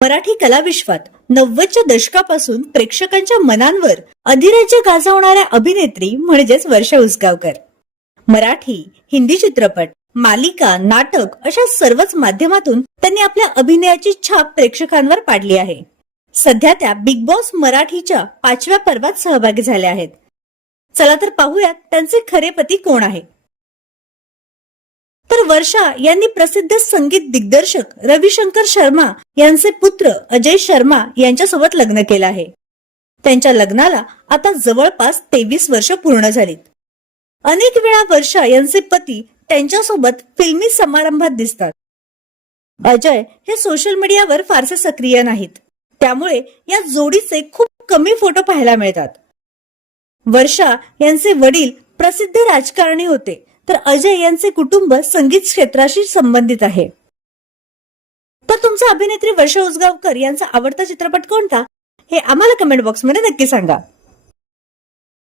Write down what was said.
मराठी कलाविश्वात नव्वदच्या दशकापासून प्रेक्षकांच्या मनांवर अधिराज्य गाजवणाऱ्या अभिनेत्री म्हणजेच वर्षा उसगावकर. मराठी हिंदी चित्रपट मालिका नाटक अशा सर्वच माध्यमातून त्यांनी आपल्या अभिनयाची छाप प्रेक्षकांवर पाडली आहे. सध्या त्या बिग बॉस मराठीच्या पाचव्या पर्वात सहभागी झाल्या आहेत. चला तर पाहूयात त्यांचे खरे पती कोण आहे वर्षा यांनी प्रसिद्ध संगीत दिग्दर्शक रविशंकर शर्मा यांचे पुत्र अजय शर्मा यांच्यासोबत लग्न केलं आहे. त्यांच्या लग्नाला आता जवळपास तेवीस वर्ष पूर्ण झालीत. अनेक वेळा वर्षा यांचे पती त्यांच्यासोबत फिल्मी समारंभात दिसतात. अजय हे सोशल मीडियावर फारसे सक्रिय नाहीत. त्यामुळे या जोडीचे खूप कमी फोटो पाहायला मिळतात. वर्षा यांचे वडील प्रसिद्ध राजकारणी होते तर अजय यांचे कुटुंब संगीत क्षेत्राशी संबंधित आहे. तर तुमचा अभिनेत्री वर्षा उसगावकर यांचा आवडता चित्रपट कोणता? हे आम्हाला कमेंट बॉक्समध्ये नक्की सांगा.